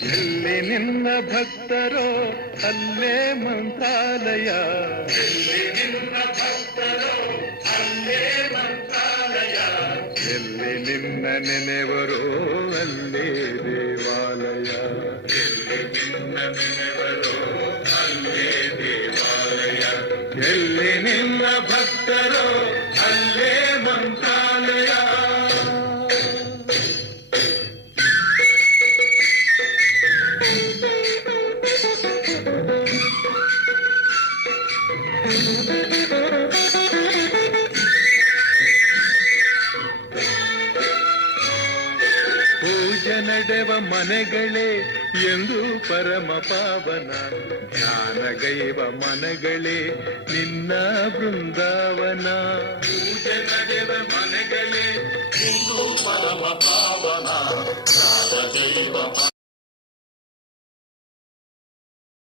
ಎಲ್ಲಿ ನಿನ್ನ ಭಕ್ತರೋ ಅಲ್ಲೇ ಮಂತ್ರಾಲಯ, ಎಲ್ಲಿ ನಿನ್ನ ಭಕ್ತರೋ ಅಲ್ಲೇ ಮಂತ್ರಾಲಯ, ಎಲ್ಲಿ ನಿನ್ನ ನೆನೆವರೋ ಅಲ್ಲೇ ದೇವಾಲಯ, ಎಲ್ಲಿ ನಿನ್ನ ನೆನೆವರೋ ಅಲ್ಲೇ ದೇವಾಲಯ, ಎಲ್ಲಿ ನಿನ್ನ ಭಕ್ತರೋ ಅಲ್ಲೇ ಮಂತ್ರಾಲಯ. ಪೂಜೆ ನಡೆವ ಮನೆಗಳೇ ಎಂದು ಪರಮ ಪಾವನ, ಜ್ಞಾನಗೈವ ಮನಗಳೇ ನಿನ್ನ ಬೃಂದಾವನ. ಪೂಜೆ ನಡೆವ ಮನೆಗಳೇ ಎಂದು ಪರಮ ಪಾವನ, ಜ್ಞಾನಗೈವ